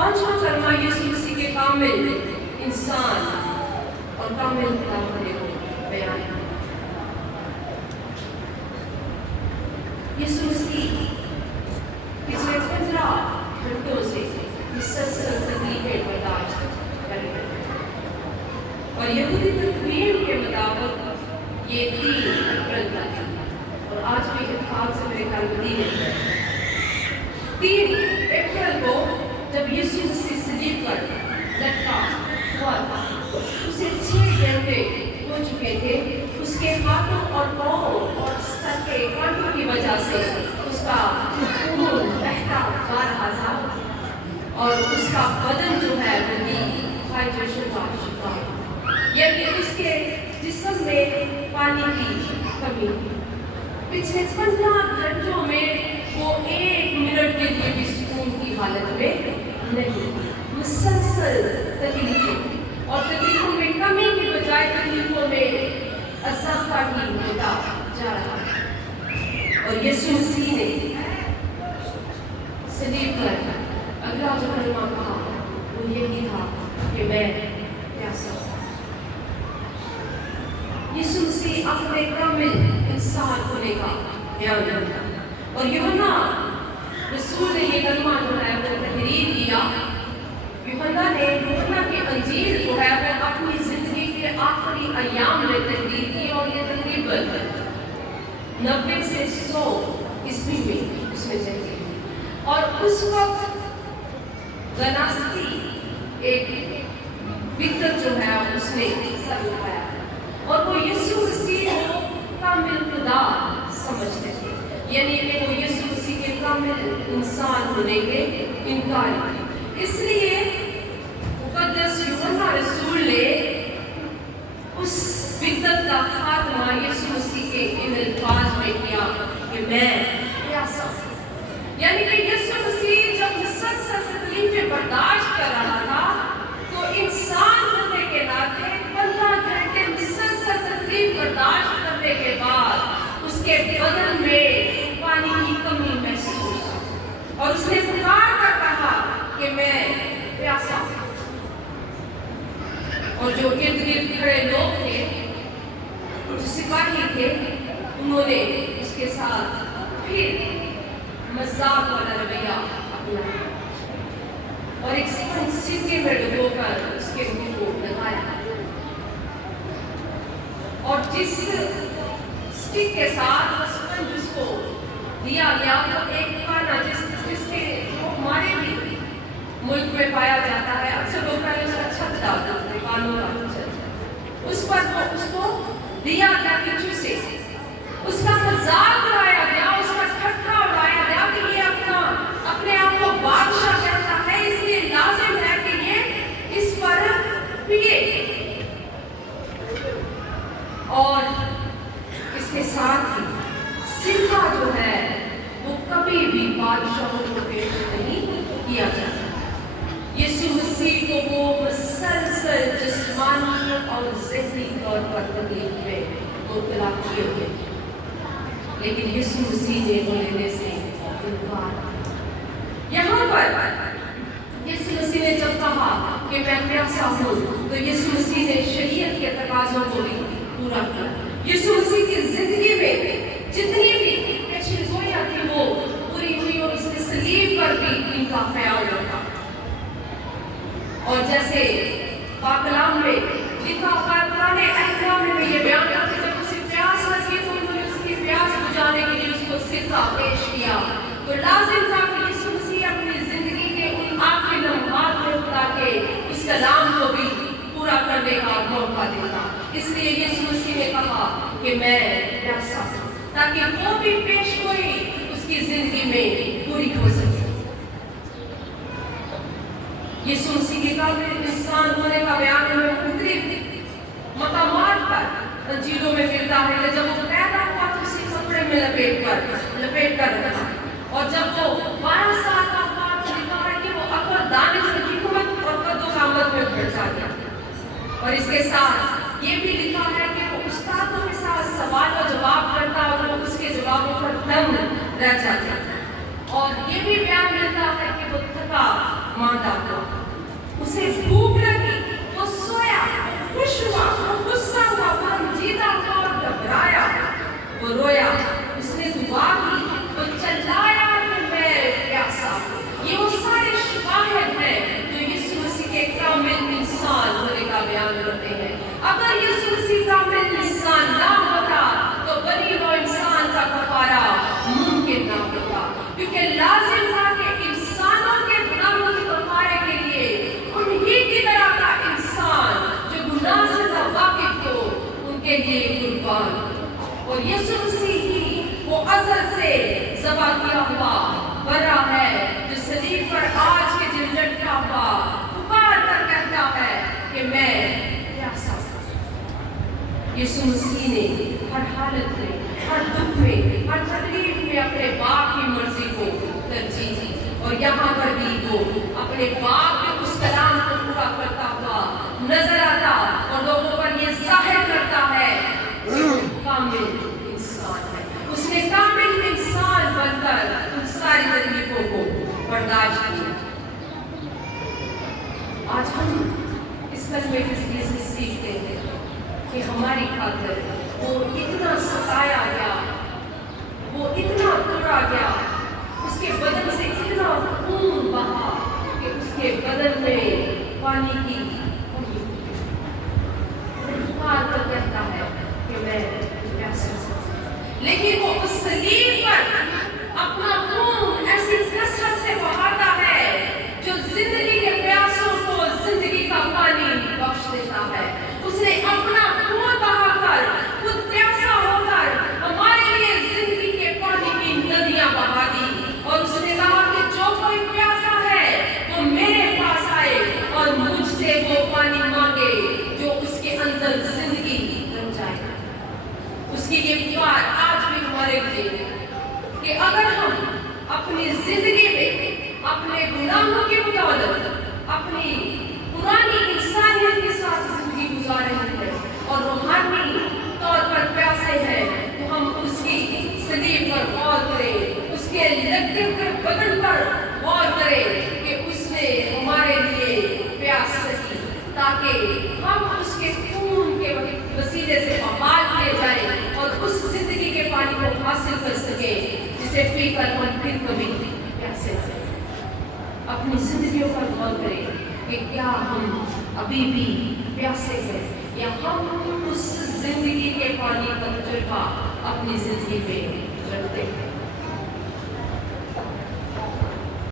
पांचवा कलमा यीशु मसीह के कामिल इंसान और कामिल खुदा होने को बयान है। यीशु मसीह पिछले 15 घंटों से मुसलसल तकलीफें बर्दाश्त कर रहे हैं और यहूदी तकवीर के मुताबिक ये 3 अप्रैल था और आज भी इत्तेफाक से मेरे ख्याल में 3 अप्रैल को जब यीशु मसीह सलीब पर लटका हुआ था, उसे 6 घंटे हो चुके थे। उसके हाथों और पांव और सर के कांटों की वजह से उसका खून बहता जा रहा था और उसका बदन जो है वो डिहाइड्रेशन का शिकार, यानी उसके जिस्म में पानी की कमी। पिछले 15 घंटों में वो 1 मिनट के लिए भी सुकून की हालत में नहीं, मुसलसल तकलीफें और तकलीफों में कमी की बजाय तकलीफों में इजाफा ही होता जा रहा है। और यीशु मसीह ने सलीब पर अगला जो कलमा कहा वो यही था कि मैं प्यासा हूं। यीशु मसीह अपने कामिल इंसान होने का बयान करता और यूहन्ना रसूल ने ये कलमा जो है वो तहरीर किया। यूहन्ना ने यूहन्ना की अंजील जो है वो अपनी जिंदगी के आखिरी अयाम में तहरीर की और ये तकरीबन 90 से 100 ईस्वी में उसमें चली और उस वक्त गनास्ती एक विद्वत जो है उसने सर उठाया और वो यीशु मसीह को कामिल खुदा समझते थे, यानी कि वो यीशु मसीह के कामिल इंसान होने के इनकार किए। इसलिए मुकद्दस यूहन्ना रसूल ने उस विद्वत का खात्मा यीशु मसीह के इन अल्फाज में किया कि मैं प्यासा हूं। यानी कि यीशु मसीह जब मुसलसल तकलीफें बर्दाश्त कर रहा था तो इंसान होने के नाते 15 घंटे मुसलसल तकलीफ बर्दाश्त करने के बाद उसके बदन में पानी की कमी महसूस और उसने पुकार कर कहा कि मैं प्यासा हूं। और जो इर्द गिर्द खड़े लोग थे, जो सिपाही थे, उन्होंने उसके साथ फिर मजाक वाला रवैया अपनाया और एक स्पंज सिक्के में डुबोकर उसके मुंह को लगाया और जिस स्टिक के साथ स्पंज उसको दिया गया वो एक खाना जिसके हमारे भी मुल्क में पाया जाता है। अक्सर लोग पहले उसका छत डालते थे, बालों का छत, उस पर वो उसको दिया गया कि से उसका मजाक उड़ाया गया, उसका ठट्ठा उड़ाया गया कि ये अपने आप को बादशाह कहता है, इसलिए लाजिम है कि ये इस पर पिए। और इसके साथ ही सिक्का जो है वो कभी भी बादशाहों को पेश नहीं किया जाता। यीशु मसीह को वो मुसलसल जिस्मानी और ज़हनी तौर पर तकलीफ में मुब्तला किए हुए, लेकिन यीशु मसीह ने वो लेने से इनकार। यहाँ पर यीशु मसीह ने जब कहा कि मैं प्यासा हूँ तो यीशु मसीह ने शरीयत के तकाज़ों को भी पूरा किया। यीशु मसीह की जिंदगी में जितनी भी पेशेगोइयां थी वो पूरी हुई और उसने सलीब पर भी इनका ख्याल रखा। और जैसे पाकलाम में लिखा हुआ है, पुराने अहकाम में ये बयान करते जब उसे प्यास लगी तो उन्होंने उसकी प्यास बुझाने के लिए उसको सिक्का पेश किया। तो लाजिम था कि यीशु मसीह अपनी जिंदगी के उन आखिरी लम्हात में खुदा के उस कलाम को भी पूरा करने का मौका देता। इसलिए यीशु मसीह ने कहा कि मैं प्यासा हूं, ताकि वो भी पेशगोई उसकी जिंदगी में पूरी हो सके। यीशु मसीह के कामिल इंसान होने का बयान में मुख्तलिफ मकामात पर अंजीलों में मिलता है कि जब वो पैदा हुआ तो उसी कपड़े में लपेट कर रखा और जब वो 12 साल का हुआ तो लिखा है कि वो अकल, दानिश, हिकमत और कद्दो-कामत में बढ़ता गया। और इसके साथ ये भी लिखा है कि वो उस्तादों के साथ सवाल और जवाब करता और वो उसके जवाबों पर दम रह जाता। और ये भी बयान मिलता है कि वो थका मांदा हुआ, उसे भूख लगी, वो सोया, खुश हुआ, वो गुस्सा हुआ, वो रंजीदा हुआ और घबराया, वो रोया, उसने दुआ की, वो चिल्लाया कि मैं प्यासा हूं। ये वो सारे शवाहिद हैं जो यीशु मसीह के कामिल इंसान होने का बयान करते हैं। अगर यीशु मसीह कामिल इंसान ना होता तो बनी वो इंसान का कफारा मुमकिन ना होता, क्योंकि लाजिम था कि इंसानों के गुनाहों के कफारे के लिए उन्हीं की तरह का इंसान जो गुनाह से वाकिफ हो उनके लिए कुर्बान। और यीशु मसीह ही वो अज़ल से ज़बा किया हुआ बरा है जो सलीब पर आज के झंझट का हुआ पुकार कर कहता है कि मैं प्यासा हूं। यीशु मसीह ने हर हालत में, हर दुख में, हर तकलीफ में अपने बाप की मर्जी को तरजीह दी, और यहाँ पर भी वो अपने बाप के उस कलाम को पूरा करता हुआ नजर आता और लोगों पर ये जाहिर करता है कि वो कामिल इंसान है। उसने कामिल इंसान बनकर उन सारी तकलीफों को बर्दाश्त किया। आज हम इस कलमे से सीखते हैं कि हमारी खातिर वो इतना सताया गया, वो इतना तोड़ा गया, उसके बदन से इतना खून बहा कि उसके बदन में पानी की पुकार कर कहता है कि मैं प्यासा हूं। लेकिन वो उस सलीब पर अपना खून ऐसी कसरत से बहाता है जो जिंदगी के प्यासों को जिंदगी का पानी बख्श देता है। उसने अपना खून बहाकर खुद प्यासा होकर हमारे लिए जिंदगी के पानी की नदियां बहा दी, और उसने कहा कि जो कोई प्यासा है वो मेरे पास आए और मुझसे वो पानी मांगे जो उसके अंदर जिंदगी बन जाएगा। उसकी ये पुकार आज भी हमारे लिए कि अगर हम अपनी जिंदगी में अपने गुनाहों की बदौलत अपनी पुरानी इंसानियत के साथ जिंदगी गुजार रहे हैं और रूहानी तौर पर प्यासे हैं, तो हम उसकी सलीब पर गौर करें, उसके लगते हुए बदन पर गौर करें कि उसने हमारे लिए प्यास सकी, ताकि हम उसके खून के वसीले से बहाल किए जाएं और उस जिंदगी के पानी को हासिल कर सके जिसे पीकर हम फिर कभी प्यासे हैं। अपनी जिंदगियों पर गौर करें कि क्या हम अभी भी प्यासे हैं या हम उस जिंदगी के पानी का तजुर्बा अपनी जिंदगी में रखते हैं।